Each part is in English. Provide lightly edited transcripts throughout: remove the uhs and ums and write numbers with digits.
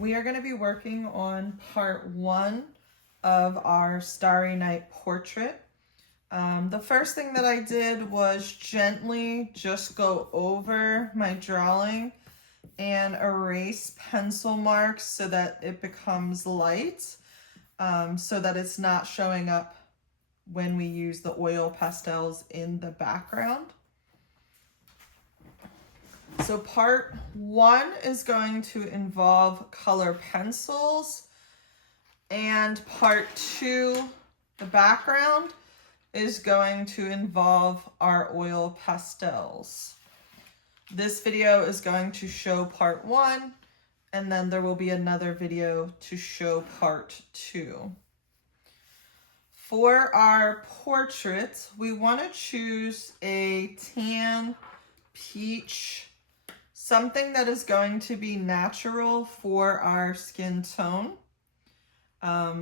we are going to be working on part 1 of our Starry Night portrait. The first thing that I did was gently just go over my drawing and erase pencil marks so that it becomes light, so that it's not showing up when we use the oil pastels in the background. So part 1 is going to involve color pencils, and part 2, the background, is going to involve our oil pastels. This video is going to show part 1, and then there will be another video to show part 2. For our portrait, we want to choose a tan, peach, something that is going to be natural for our skin tone.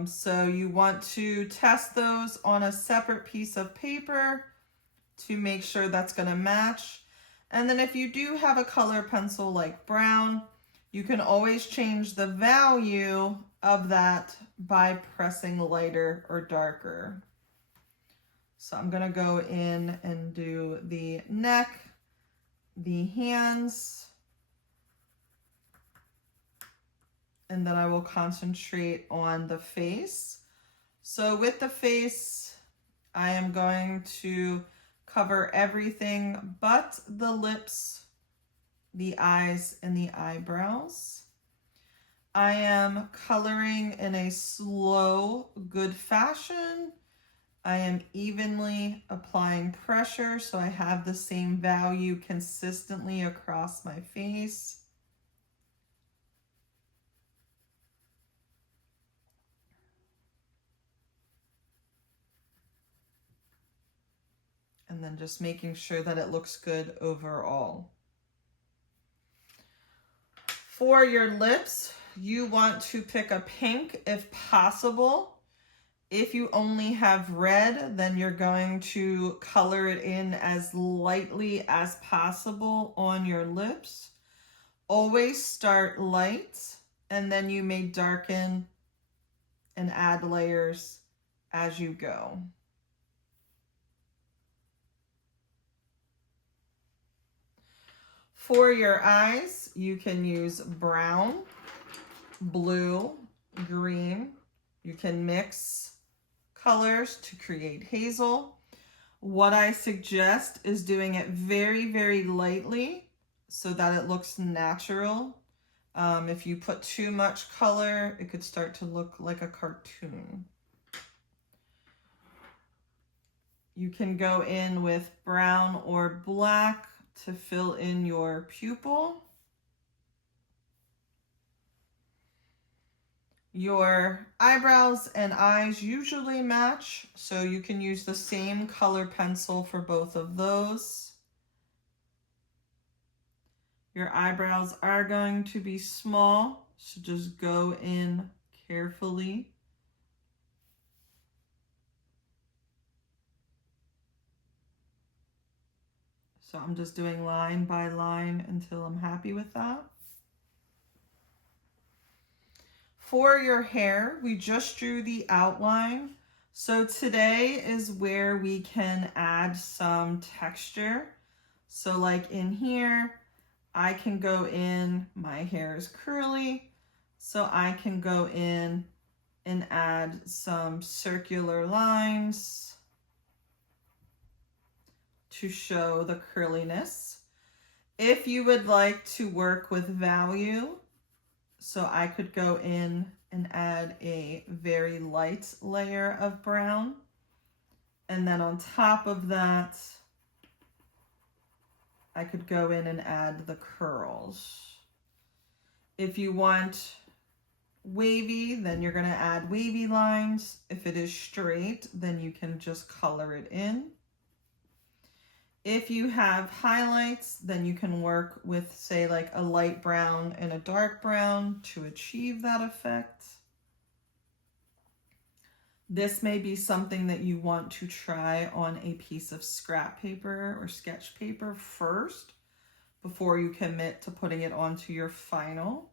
So you want to test those on a separate piece of paper to make sure that's going to match. And then if you do have a color pencil like brown, you can always change the value of that by pressing lighter or darker. So I'm going to go in and do the neck, the hands, and then I will concentrate on the face. So with the face, I am going to cover everything but the lips, the eyes, and the eyebrows. I am coloring in a slow, good fashion. I am evenly applying pressure so I have the same value consistently across my face. And then just making sure that it looks good overall. For your lips, you want to pick a pink if possible. If you only have red, then you're going to color it in as lightly as possible on your lips. Always start light, and then you may darken and add layers as you go. For your eyes, you can use brown, blue, green. You can mix colors to create hazel. What I suggest is doing it very, very lightly so that it looks natural. If you put too much color, it could start to look like a cartoon. You can go in with brown or black to fill in your pupil. Your eyebrows and eyes usually match, so you can use the same color pencil for both of those. Your eyebrows are going to be small, so just go in carefully. So I'm just doing line by line until I'm happy with that. For your hair, we just drew the outline. So today is where we can add some texture. So like in here, I can go in, my hair is curly, so I can go in and add some circular lines to show the curliness. If you would like to work with value, so I could go in and add a very light layer of brown. And then on top of that, I could go in and add the curls. If you want wavy, then you're going to add wavy lines. If it is straight, then you can just color it in. If you have highlights, then you can work with, say, like a light brown and a dark brown to achieve that effect. This may be something that you want to try on a piece of scrap paper or sketch paper first before you commit to putting it onto your final.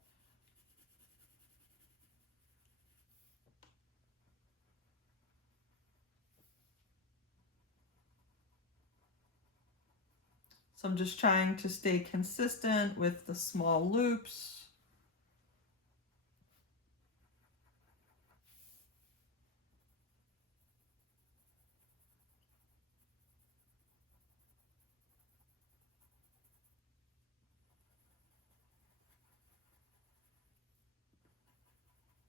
So I'm just trying to stay consistent with the small loops.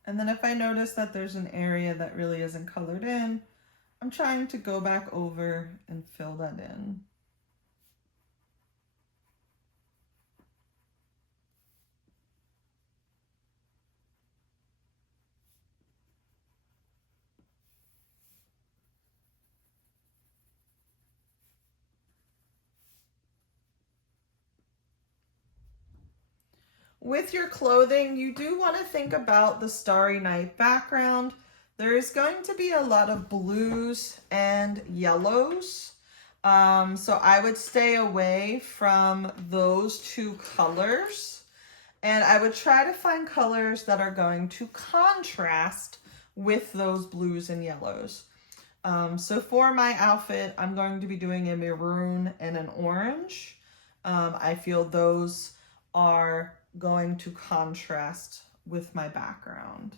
And then if I notice that there's an area that really isn't colored in, I'm trying to go back over and fill that in. With your clothing, you do want to think about the Starry Night background. There is going to be a lot of blues and yellows. So I would stay away from those two colors. And I would try to find colors that are going to contrast with those blues and yellows. So for my outfit, I'm going to be doing a maroon and an orange. I feel those are going to contrast with my background.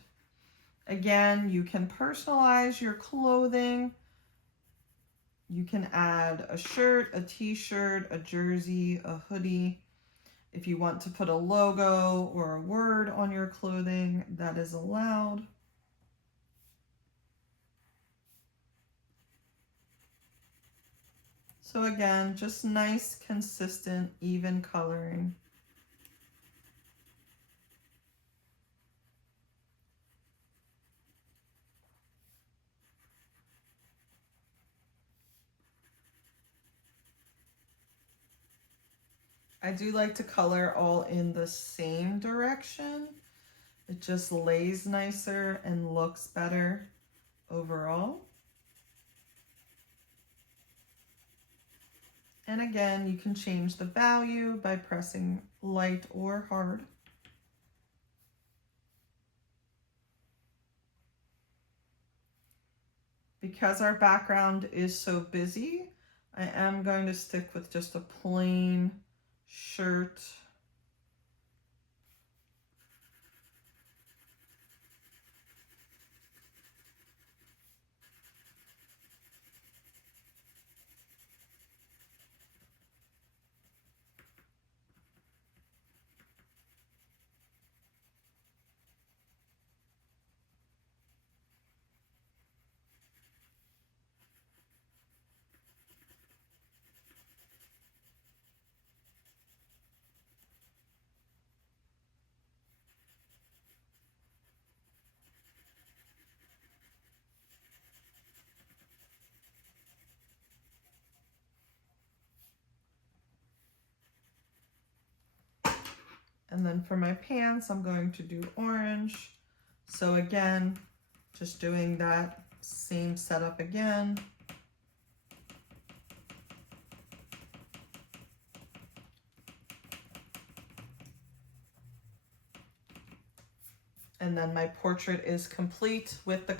Again, you can personalize your clothing. You can add a shirt, a t-shirt, a jersey, a hoodie. If you want to put a logo or a word on your clothing, that is allowed. So again, just nice, consistent, even coloring. I do like to color all in the same direction. It just lays nicer and looks better overall. And again, you can change the value by pressing light or hard. Because our background is so busy, I am going to stick with just a plain shirt. And then for my pants, I'm going to do orange. So again, just doing that same setup again. And then my portrait is complete with the